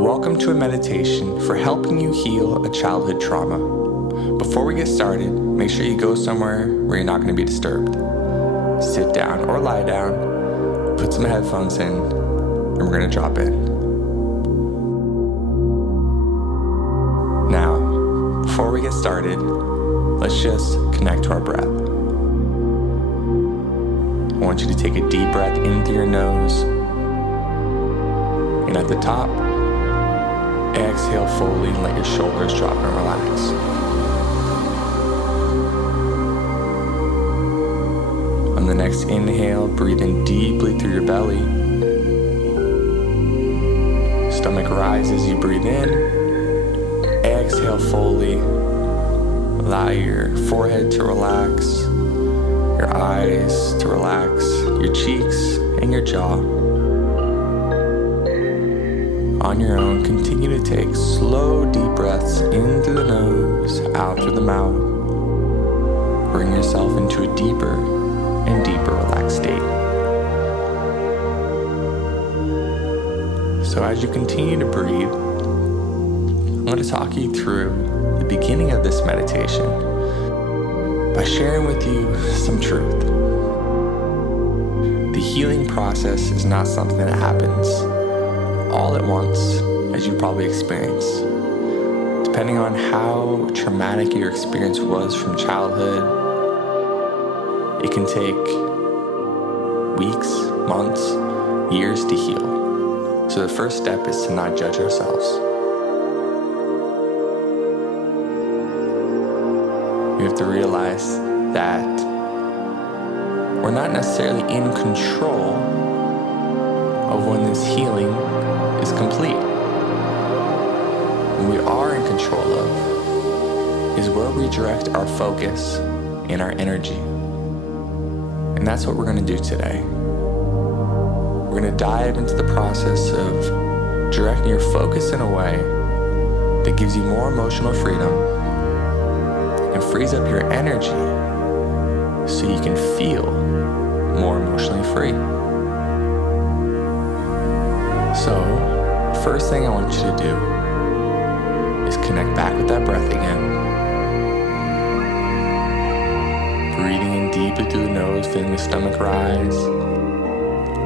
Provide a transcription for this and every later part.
Welcome to a meditation for helping you heal a childhood trauma. Before we get started, make sure you go somewhere where you're not going to be disturbed. Sit down or lie down, put some headphones in, and we're going to drop in. Now, before we get started, let's just connect to our breath. I want you to take a deep breath in through your nose, and at the top, exhale fully and let your shoulders drop and relax. On the next inhale, breathe in deeply through your belly. Stomach rises as you breathe in. Exhale fully. Allow your forehead to relax, your eyes to relax, your cheeks and your jaw. On your own, continue to take slow, deep breaths in through the nose, out through the mouth. Bring yourself into a deeper and deeper relaxed state. So as you continue to breathe, I'm going to talk you through the beginning of this meditation by sharing with you some truth. The healing process is not something that happens all at once, as you probably experience. Depending on how traumatic your experience was from childhood, it can take weeks, months, years to heal. So the first step is to not judge ourselves. You have to realize that we're not necessarily in control of when this healing is complete. What we are in control of is where we direct our focus and our energy. And that's what we're going to do today. We're going to dive into the process of directing your focus in a way that gives you more emotional freedom and frees up your energy so you can feel more emotionally free. So, first thing I want you to do is connect back with that breath again. Breathing in deeply through the nose, feeling the stomach rise.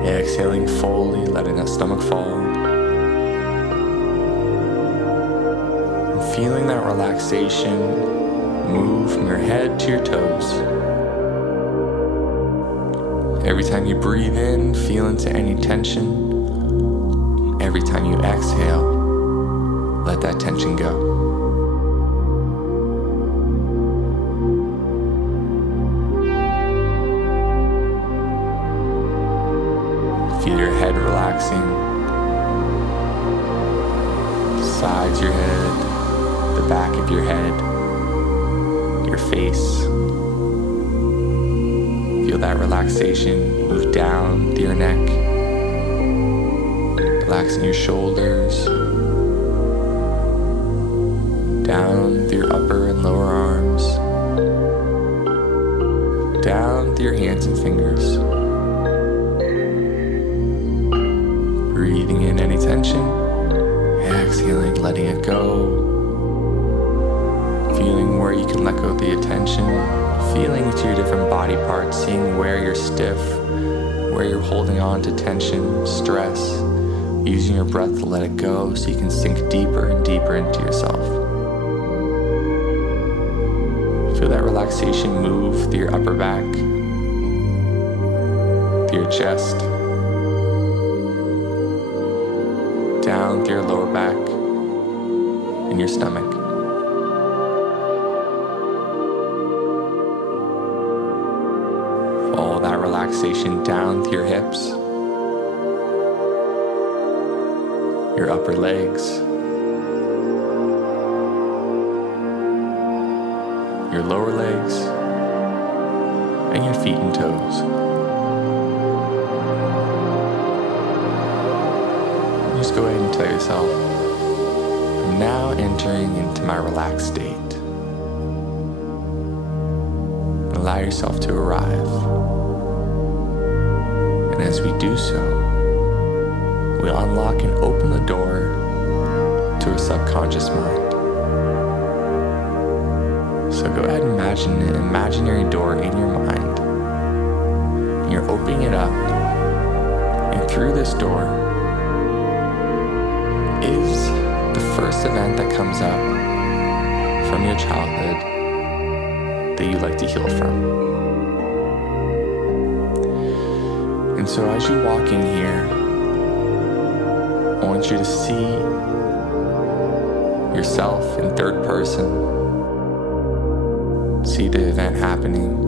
Exhaling fully, letting that stomach fall. And feeling that relaxation move from your head to your toes. Every time you breathe in, feel into any tension. Every time you exhale, let that tension go. Feel your head relaxing, sides of your head, the back of your head, your face. Feel that relaxation move down to your neck. Relaxing your shoulders, down through your upper and lower arms, down through your hands and fingers. Breathing in any tension, exhaling, letting it go. Feeling where you can let go of the attention, feeling into your different body parts, seeing where you're stiff, where you're holding on to tension, stress. Using your breath to let it go so you can sink deeper and deeper into yourself. Feel that relaxation move through your upper back, through your chest, down through your lower back, and your stomach. Follow that relaxation down through your hips, your upper legs, your lower legs, and your feet and toes. Just go ahead and tell yourself, I'm now entering into my relaxed state. Allow yourself to arrive. And as we do so, we unlock and open the door subconscious mind. So go ahead and imagine an imaginary door in your mind. And you're opening it up, and through this door is the first event that comes up from your childhood that you like to heal from. And so as you walk in here, I want you to see yourself in third person. See the event happening.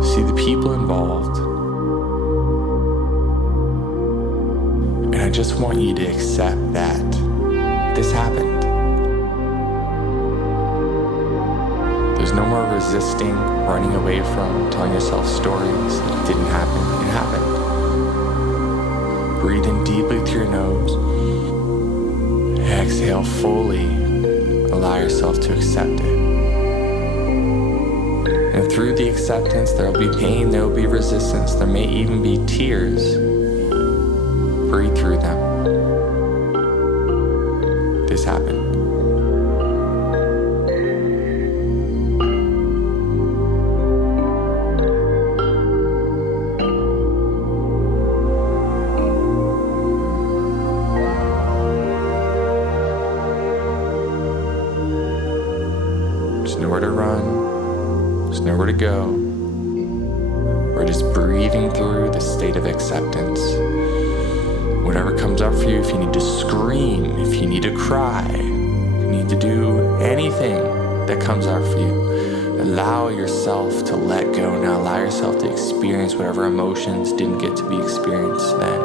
See the people involved. And I just want you to accept that this happened. There's no more resisting, running away from, telling yourself stories that it didn't happen. It happened. Breathe in deeply through your nose. Exhale fully. Allow yourself to accept it. And through the acceptance, there will be pain, there will be resistance, there may even be tears. Breathe through them. This happened. There's nowhere to run. There's nowhere to go. We're just breathing through the state of acceptance. Whatever comes up for you, if you need to scream, if you need to cry, if you need to do anything that comes up for you, allow yourself to let go. Now allow yourself to experience whatever emotions didn't get to be experienced then.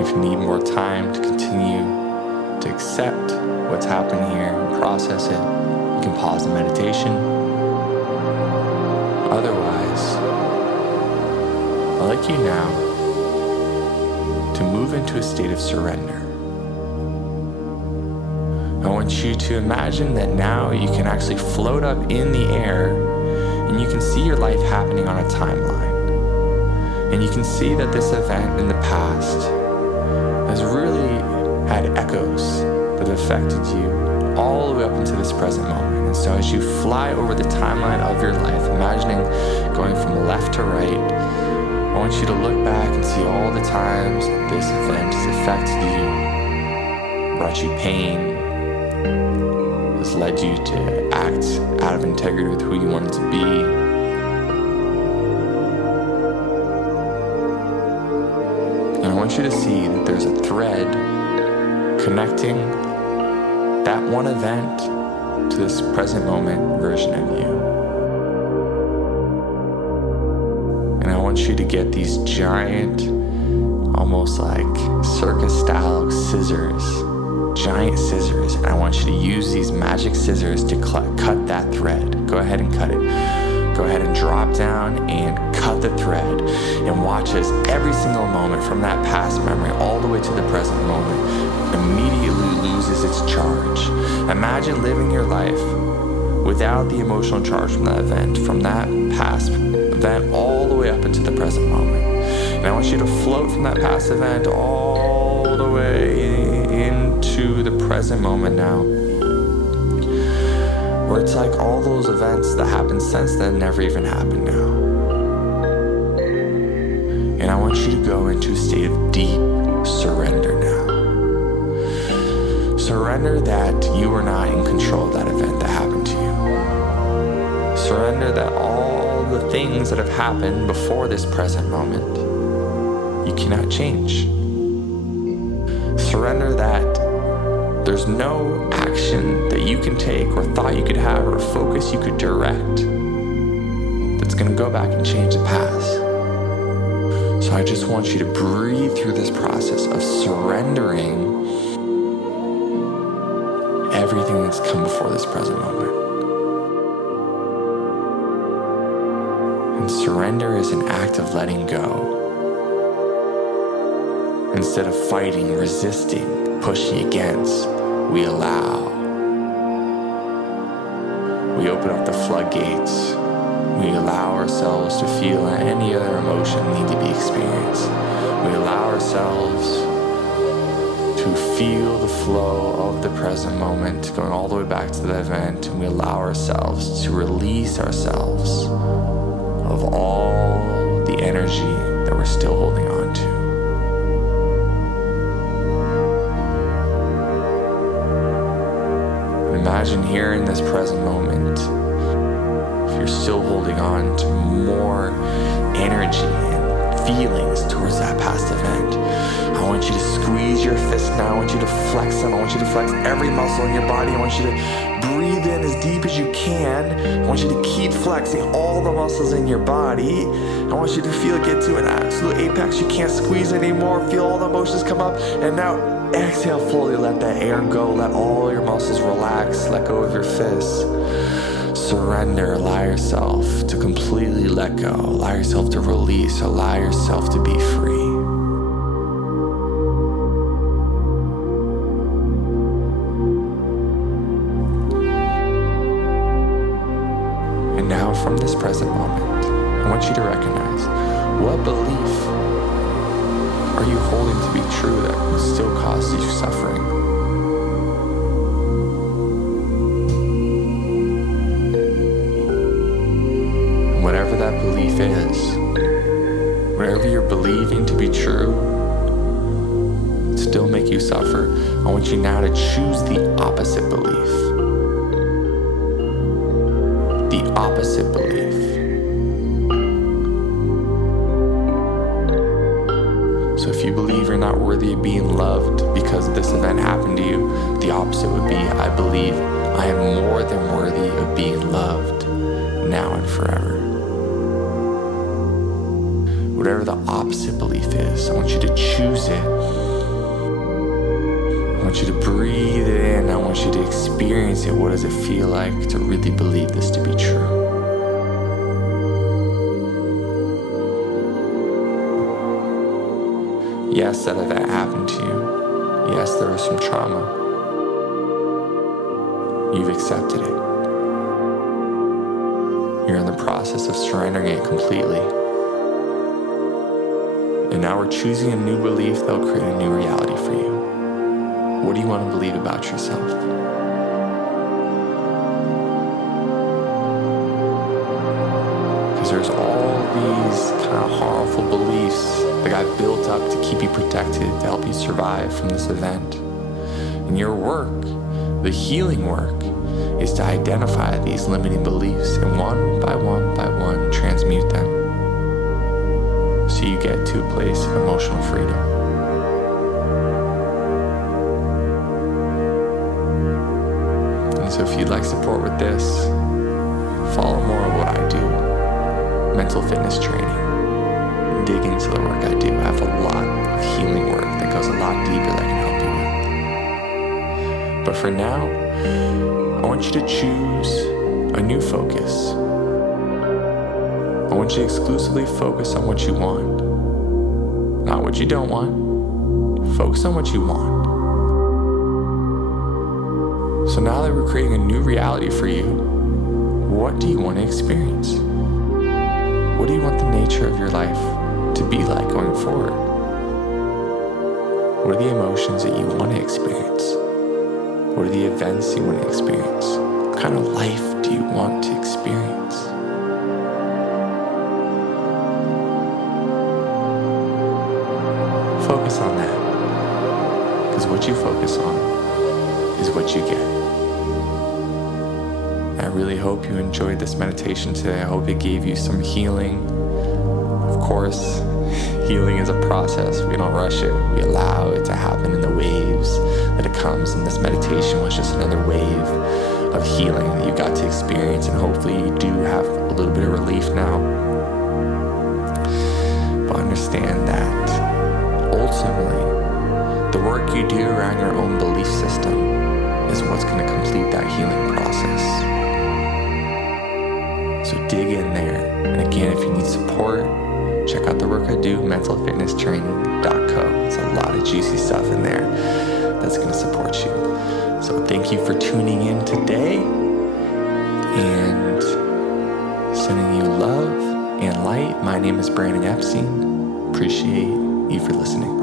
If you need more time to continue to accept what's happening here and process it, you can pause the meditation. Otherwise, I'd like you now to move into a state of surrender. I want you to imagine that now you can actually float up in the air and you can see your life happening on a timeline. And you can see that this event in the past has really had echoes that affected you all the way up into this present moment. And so as you fly over the timeline of your life, imagining going from left to right, I want you to look back and see all the times this event has affected you, brought you pain, has led you to act out of integrity with who you wanted to be. And I want you to see that there's a thread connecting that one event to this present moment version of you. And I want you to get these giant, almost like circus style scissors, giant scissors. And I want you to use these magic scissors to cut that thread. Go ahead and cut it. Go ahead and drop down and cut the thread and watch as every single moment from that past memory all the way to the present moment immediately loses its charge. Imagine living your life without the emotional charge from that event, from that past event all the way up into the present moment. And I want you to float from that past event all the way into the present moment now, where it's like all those events that happened since then never even happened now. And I want you to go into a state of deep surrender now. Surrender that you are not in control of that event that happened to you. Surrender that all the things that have happened before this present moment, you cannot change. Surrender that there's no action that you can take or thought you could have or focus you could direct that's going to go back and change the past. So I just want you to breathe through this process of surrendering everything that's come before this present moment. And surrender is an act of letting go. Instead of fighting, resisting, pushing against, we allow. we open up the floodgates. We allow ourselves to feel any other emotion need to be experienced. We allow ourselves to feel the flow of the present moment, going all the way back to the event, and we allow ourselves to release ourselves of all the energy that we're still holding on to. And imagine here in this present moment, if you're still holding on to more energy and feelings towards that past event, I want you to squeeze your fist now. I want you to flex them. I want you to flex every muscle in your body. I want you to breathe in as deep as you can. I want you to keep flexing all the muscles in your body. I want you to feel it get to an absolute apex. You can't squeeze anymore. Feel all the emotions come up. And now exhale fully. Let that air go. Let all your muscles relax. Let go of your fists. Surrender. Allow yourself to completely let go. Allow yourself to release. Allow yourself to be free. And now from this present moment, I want you to recognize, what belief are you holding to be true that still causes you suffering? And whatever that belief is, whatever you're believing to be true, still make you suffer, I want you now to choose the opposite belief. The opposite belief. So if you believe you're not worthy of being loved because this event happened to you, the opposite would be, I believe I am more than worthy of being loved now and forever. Whatever the opposite belief is, I want you to choose it. I want you to breathe it in. I want you to experience it. What does it feel like to really believe this to be true? Yes, that event happened to you. Yes, there was some trauma. You've accepted it. You're in the process of surrendering it completely. And now we're choosing a new belief that will create a new reality for you. What do you want to believe about yourself? Because there's all these kind of harmful beliefs that got built up to keep you protected, to help you survive from this event. And your work, the healing work, is to identify these limiting beliefs and one by one transmute them. So you get to a place of emotional freedom. So if you'd like support with this, follow more of what I do. Mental fitness training. Dig into the work I do. I have a lot of healing work that goes a lot deeper that I can help you with. But for now, I want you to choose a new focus. I want you to exclusively focus on what you want. Not what you don't want. Focus on what you want. So now that we're creating a new reality for you, what do you want to experience? What do you want the nature of your life to be like going forward? What are the emotions that you want to experience? What are the events you want to experience? What kind of life do you want to experience? Focus on that. Because what you focus on is what you get. I really hope you enjoyed this meditation today. I hope it gave you some healing. Of course, healing is a process. We don't rush it. We allow it to happen in the waves that it comes. And this meditation was just another wave of healing that you got to experience. And hopefully you do have a little bit of relief now. But understand that ultimately, the work you do around your own belief system is what's going to complete that healing process. So dig in there. And again, if you need support, check out the work I do, mentalfitnesstraining.co. It's a lot of juicy stuff in there that's going to support you. So thank you for tuning in today. And sending you love and light. My name is Brandon Epstein. Appreciate you for listening.